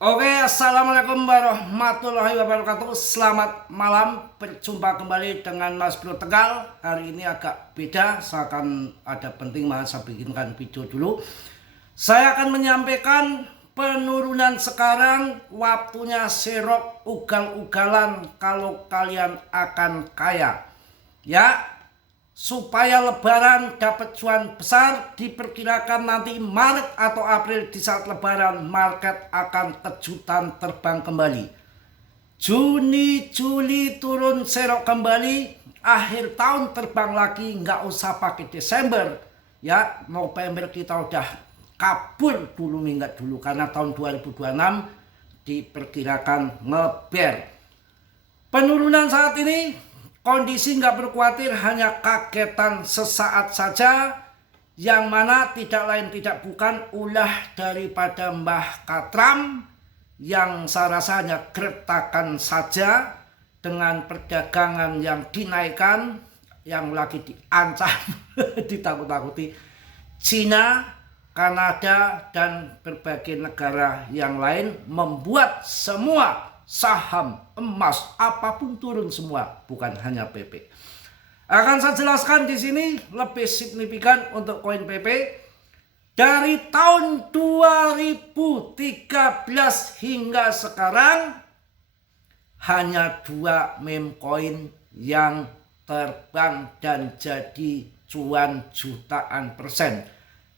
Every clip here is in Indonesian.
Oke, assalamualaikum warahmatullahi wabarakatuh. Selamat malam, berjumpa kembali dengan Mas Bro Tegal. Hari ini agak beda, saya akan ada penting banget saya bikinkan video dulu. Saya akan menyampaikan penurunan sekarang, waktunya serok ugal-ugalan kalau kalian akan kaya. Ya, supaya lebaran dapat cuan besar, diperkirakan nanti Maret atau April di saat lebaran market akan kejutan terbang kembali. Juni, Juli turun serok kembali, akhir tahun terbang lagi, nggak usah pakai Desember. Ya, November kita udah kabur dulu minggat dulu karena tahun 2026 diperkirakan ngeber. Penurunan saat ini kondisi nggak perlu khawatir, hanya kagetan sesaat saja, yang mana tidak lain tidak bukan ulah daripada Mbah Katram yang saya rasa hanya gertakan saja dengan perdagangan yang dinaikkan, yang lagi diancam, ditakut-takuti Cina, Kanada, dan berbagai negara yang lain, membuat semua saham, emas, apapun turun semua, bukan hanya PP. Akan saya jelaskan di sini lebih signifikan untuk koin PP. Dari tahun 2013 hingga sekarang hanya 2 meme coin yang terbang dan jadi cuan jutaan persen.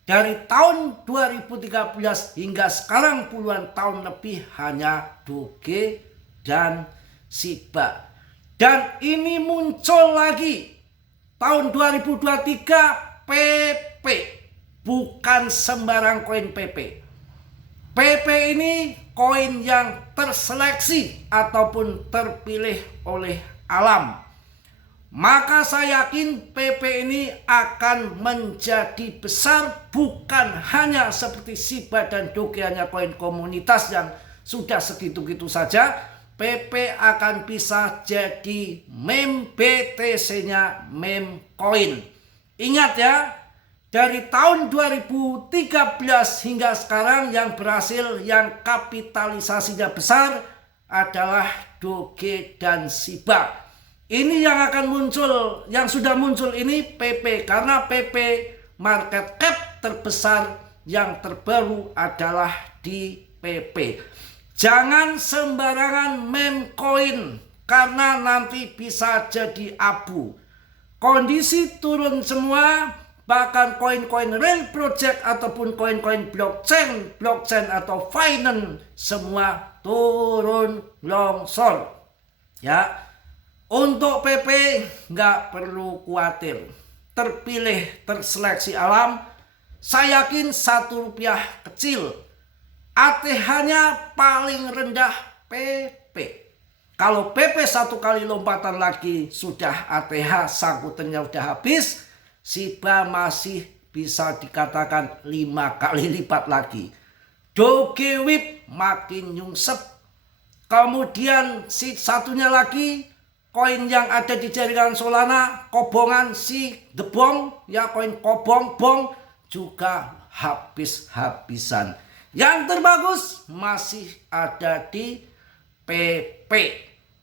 Dari tahun 2013 hingga sekarang puluhan tahun lebih hanya Doge dan Shiba. Dan ini muncul lagi tahun 2023 PP. Bukan sembarang koin PP. PP ini koin yang terseleksi ataupun terpilih oleh alam. Maka saya yakin PP ini akan menjadi besar, bukan hanya seperti Shiba dan Doge hanya koin komunitas yang sudah segitu-gitu saja. PP akan bisa jadi meme BTC-nya, meme coin. Ingat ya, dari tahun 2013 hingga sekarang yang berhasil, yang kapitalisasinya besar adalah Doge dan Shiba. Ini yang akan muncul, yang sudah muncul ini PP, karena PP market cap terbesar yang terbaru adalah di PP. Jangan sembarangan meme coin karena nanti bisa jadi abu. Kondisi turun semua, bahkan koin-koin real project ataupun koin-koin blockchain atau finance semua turun longsor. Ya. Untuk PP nggak perlu khawatir, terpilih, terseleksi alam. Saya yakin Rp1 kecil, ATH-nya paling rendah PP. Kalau PP satu kali lompatan lagi sudah ATH, sangkutannya udah habis. Shiba masih bisa dikatakan 5 kali lipat lagi. Doge Whip makin nyungsep. Kemudian si satunya lagi, koin yang ada di jaringan Solana, kobongan si The Bong, ya koin kobong bong juga habis-habisan. Yang terbagus masih ada di PP.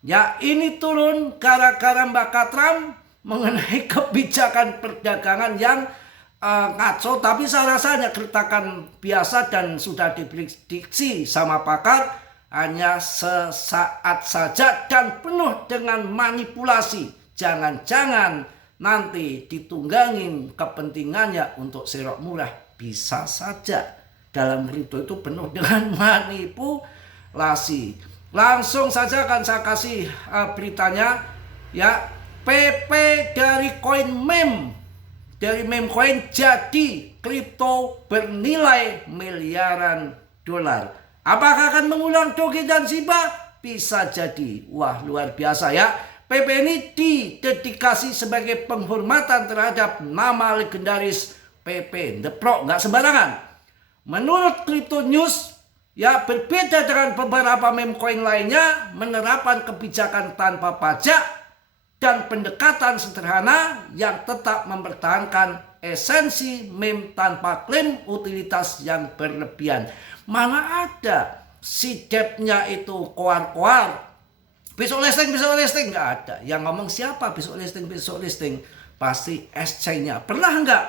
Ya, ini turun gara-gara Mbak Katram mengenai kebijakan perdagangan yang ngaco, tapi saya rasa hanya gertakan biasa dan sudah diprediksi sama pakar. Hanya sesaat saja dan penuh dengan manipulasi. Jangan-jangan nanti ditunggangin kepentingannya untuk serok murah. Bisa saja. Dalam kripto itu penuh dengan manipulasi. Langsung saja akan saya kasih beritanya. Ya, PP dari koin meme, dari meme coin jadi kripto bernilai miliaran dolar. Apakah akan mengulang Doge dan Shiba? Bisa jadi. Wah, luar biasa ya. PP ini didedikasi sebagai penghormatan terhadap nama legendaris PP The Pro. Nggak sembarangan. Menurut Crypto News, ya berbeda dengan beberapa meme coin lainnya, menerapkan kebijakan tanpa pajak dan pendekatan sederhana yang tetap mempertahankan esensi meme tanpa klaim utilitas yang berlebihan. Mana ada si debtnya itu koar-koar, besok listing nggak ada. Yang ngomong siapa besok listing? Pasti SC-nya. Pernah nggak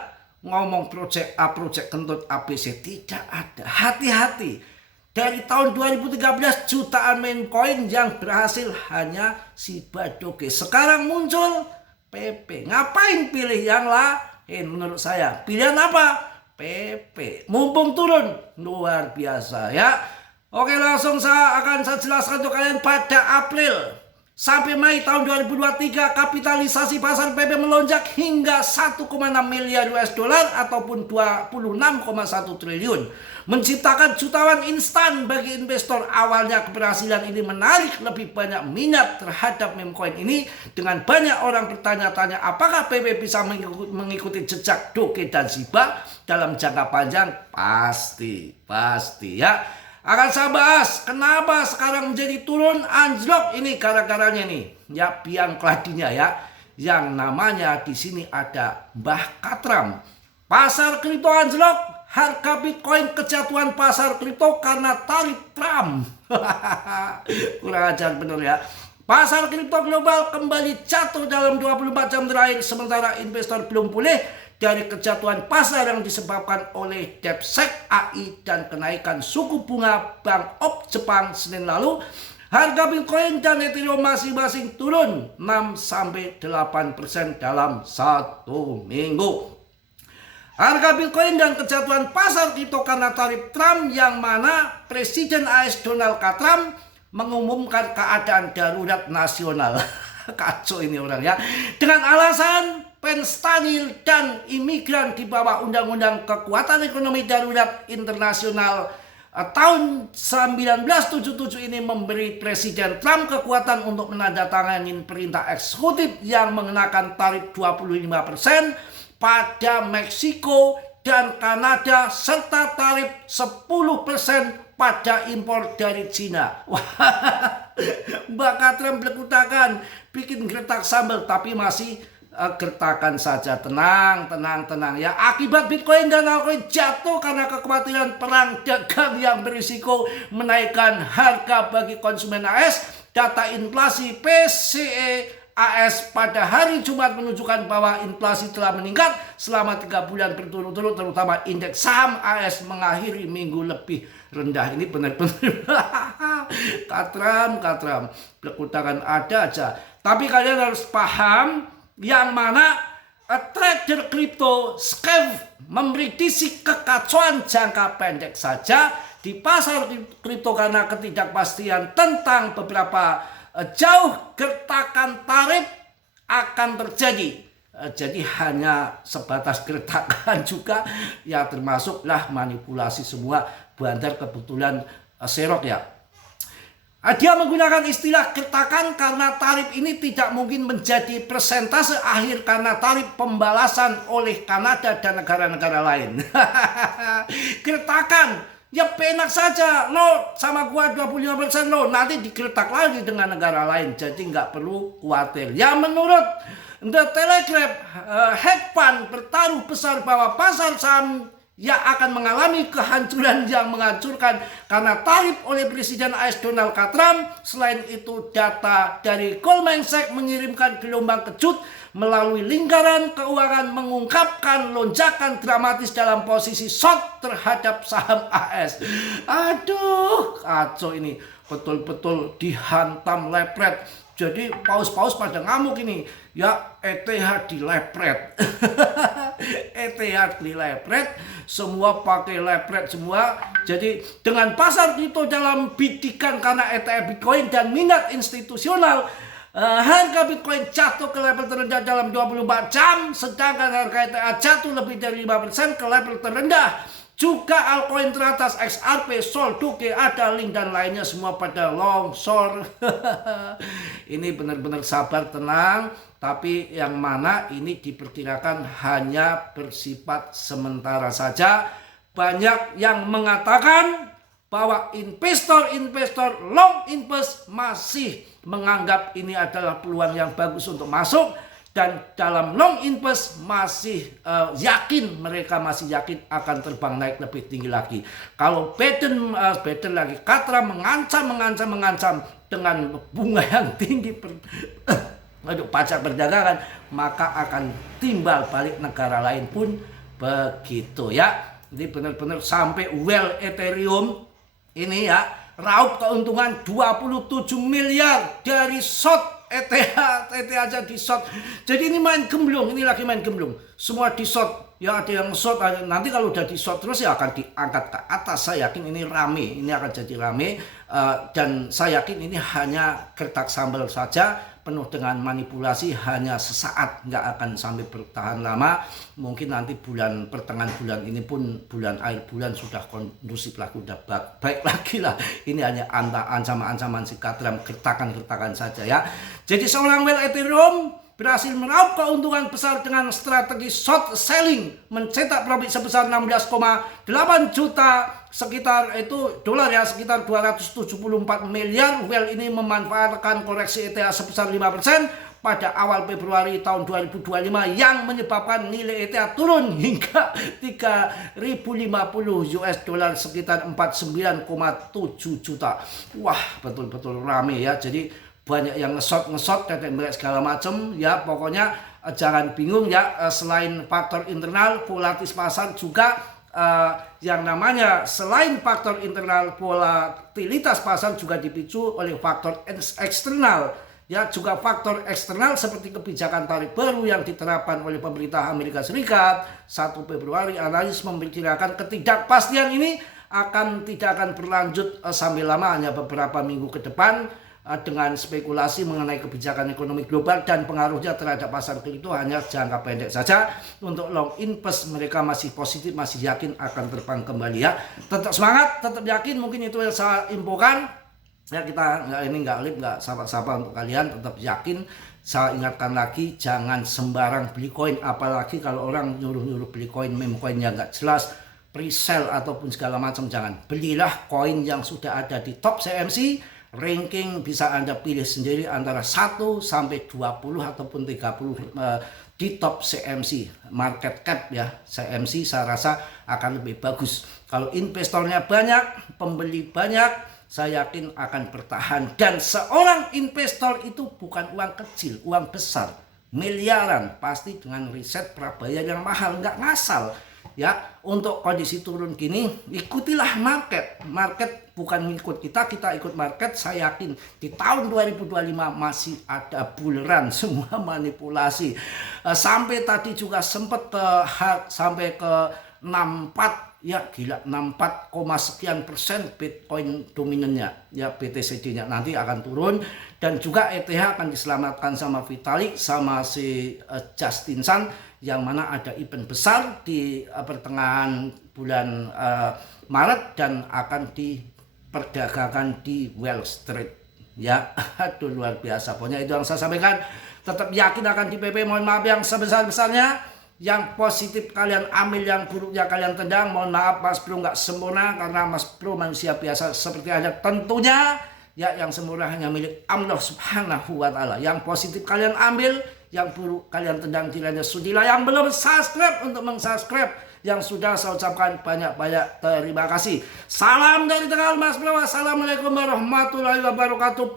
ngomong project A, project kentut ABC? Tidak ada. Hati-hati. Dari tahun 2013 jutaan meme coin yang berhasil hanya si Badoge. Sekarang muncul PP. Ngapain pilih yang lain menurut saya? Pilihan apa? PP. Mumpung turun. Luar biasa ya. Oke, langsung saya jelaskan untuk kalian. Pada April sampai Mei tahun 2023 kapitalisasi pasar PP melonjak hingga 1,6 miliar US dollar ataupun 26,1 triliun. Menciptakan jutaan instan bagi investor. Awalnya keberhasilan ini menarik lebih banyak minat terhadap meme coin ini, dengan banyak orang bertanya-tanya apakah PP bisa mengikuti jejak Doge dan Shiba dalam jangka panjang. Pasti ya. Akan saya bahas kenapa sekarang menjadi turun anjlok. Ini gara-garanya nih ya, biang keladinya ya, yang namanya di sini ada Mbah Katram. Pasar kripto anjlok, harga Bitcoin kejatuhan pasar kripto karena tarif Trump. Kurang ajar bener ya. Pasar kripto global kembali jatuh dalam 24 jam terakhir, sementara investor belum pulih dari kejatuhan pasar yang disebabkan oleh DeepSeek AI dan kenaikan suku bunga Bank of Jepang Senin lalu. Harga Bitcoin dan Ethereum masing-masing turun 6-8% dalam satu minggu. Harga Bitcoin dan kejatuhan pasar kripto karena tarif Trump, yang mana Presiden AS Donald J. Trump mengumumkan keadaan darurat nasional. Kacau ini orang ya. Dengan alasan penstanil dan imigran di bawah Undang-Undang Kekuatan Ekonomi Darurat Internasional tahun 1977 ini memberi Presiden Trump kekuatan untuk menandatangani perintah eksekutif yang mengenakan tarif 25% pada Meksiko dan Kanada serta tarif 10% pada impor dari Cina. Wah, Mbak Katram berkutakan bikin gertak sambal, tapi masih gertakan saja. Tenang ya. Akibat Bitcoin dan altcoin jatuh karena kekhawatiran perang dagang yang berisiko menaikkan harga bagi konsumen AS. Data inflasi PCE AS pada hari Jumat menunjukkan bahwa inflasi telah meningkat selama 3 bulan berturut-turut, terutama indeks saham AS mengakhiri minggu lebih rendah. Ini benar-benar Katram berkutakan ada aja. Tapi kalian harus paham yang mana trader kripto scam memprediksi kekacauan jangka pendek saja di pasar kripto karena ketidakpastian tentang beberapa jauh gertakan tarif akan terjadi. Jadi hanya sebatas gertakan juga ya, termasuklah manipulasi semua. Bandar kebetulan serok ya. Dia menggunakan istilah gertakan karena tarif ini tidak mungkin menjadi persentase akhir karena tarif pembalasan oleh Kanada dan negara-negara lain. Gertakan, ya penak saja, lo sama gua 25% lo, nanti digertak lagi dengan negara lain, jadi nggak perlu khawatir. Ya menurut The Telegraph, hedge fund bertaruh besar bahwa pasar saham yang akan mengalami kehancuran yang menghancurkan karena tarif oleh Presiden AS Donald J. Trump. Selain itu, data dari Goldman Sachs mengirimkan gelombang kejut melalui lingkaran keuangan mengungkapkan lonjakan dramatis dalam posisi short terhadap saham AS. Aduh, kacau ini. Betul-betul dihantam lepret. Jadi paus-paus pada ngamuk ini. Ya, ETH dilepret. ETH dilepret, semua pakai lepret semua. Jadi dengan pasar kripto dalam bidikan karena ETH Bitcoin dan minat institusional, harga Bitcoin jatuh ke level terendah dalam 24 jam, sedangkan harga ETH jatuh lebih dari 5% ke level terendah. Juga altcoin teratas XRP, Sol, Doge, ada link dan lainnya semua pada long short. Ini benar-benar sabar, tenang. Tapi yang mana ini diperkirakan hanya bersifat sementara saja. Banyak yang mengatakan bahwa investor long invest masih menganggap ini adalah peluang yang bagus untuk masuk. dan dalam long invest masih mereka masih yakin akan terbang naik lebih tinggi lagi. Kalau Biden lagi Katra mengancam dengan bunga yang tinggi pajak perdagangan, maka akan timbal balik negara lain pun begitu ya. Jadi benar-benar sampai well Ethereum ini ya raup keuntungan 27 miliar dari short ETH aja di short. Jadi ini main gemblung, ini lagi main gemblung. Semua di short. Ya ada yang short, nanti kalau udah di short terus ya akan diangkat ke atas. Saya yakin ini rame, ini akan jadi rame. Dan saya yakin ini hanya gertak sambal saja, penuh dengan manipulasi, hanya sesaat, nggak akan sampai bertahan lama. Mungkin nanti pertengahan bulan ini pun akhir bulan sudah kondusif lagi, udah baik lagi lah. Ini hanya ancaman-ancaman si Katram, gertakan-gertakan saja ya. Jadi seorang well Ethereum berhasil meraup keuntungan besar dengan strategi short selling, mencetak profit sebesar 16,8 juta sekitar itu dolar ya, sekitar 274 miliar. Well ini memanfaatkan koreksi ETH sebesar 5% pada awal Februari tahun 2025 yang menyebabkan nilai ETH turun hingga 3.050 US dollar, sekitar 49,7 juta. Wah, betul-betul rame ya. Jadi banyak yang nge-short segala macam ya. Pokoknya jangan bingung ya, selain faktor internal volatilitas pasar juga yang namanya selain faktor internal volatilitas pasar juga dipicu oleh faktor eksternal ya, juga faktor eksternal seperti kebijakan tarif baru yang diterapkan oleh pemerintah Amerika Serikat 1 Februari. Analis memperkirakan ketidakpastian ini tidak akan berlanjut sampai lama, hanya beberapa minggu ke depan, dengan spekulasi mengenai kebijakan ekonomi global dan pengaruhnya terhadap pasar kripto hanya jangka pendek saja. Untuk long invest mereka masih positif, masih yakin akan terbang kembali ya. Tetap semangat, tetap yakin, mungkin itu yang saya infokan. Ya, kita nggak sapa-sapa untuk kalian, tetap yakin. Saya ingatkan lagi, jangan sembarang beli koin, apalagi kalau orang nyuruh beli koin, meme koin yang nggak jelas, pre-sale ataupun segala macam, jangan. Belilah koin yang sudah ada di top CMC, ranking bisa Anda pilih sendiri antara 1 sampai 20 ataupun 30 di top CMC, market cap ya. CMC saya rasa akan lebih bagus. Kalau investornya banyak, pembeli banyak, saya yakin akan bertahan. Dan seorang investor itu bukan uang kecil, uang besar, miliaran, pasti dengan riset prabayar yang mahal, nggak ngasal ya. Untuk kondisi turun gini, ikutilah market bukan ngikut kita ikut market. Saya yakin di tahun 2025 masih ada bull run, semua manipulasi. Sampai tadi juga sempat sampai ke 64 ya, gila, 64, sekian persen Bitcoin dominannya ya, BTCD-nya nanti akan turun. Dan juga ETH akan diselamatkan sama Vitalik sama si Justin Sun, yang mana ada event besar di pertengahan bulan Maret dan akan diperdagangkan di Wall Street ya. Aduh, luar biasa. Pokoknya itu yang saya sampaikan. Tetap yakin akan di PP, mohon maaf yang sebesar-besarnya. Yang positif kalian ambil, yang buruknya kalian tendang. Mohon maaf, Mas Bro nggak sempurna, karena Mas Bro manusia biasa seperti Anda tentunya ya. Yang sempurna hanya milik Allah Subhanahu wa Ta'ala. Yang positif kalian ambil, yang buruk kalian tendang. Kiranya sudilah. Yang belum subscribe untuk meng-subscribe, yang sudah saya ucapkan banyak-banyak terima kasih. Salam dari Tegal Mas Bro. Assalamualaikum warahmatullahi wabarakatuh.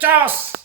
Cos.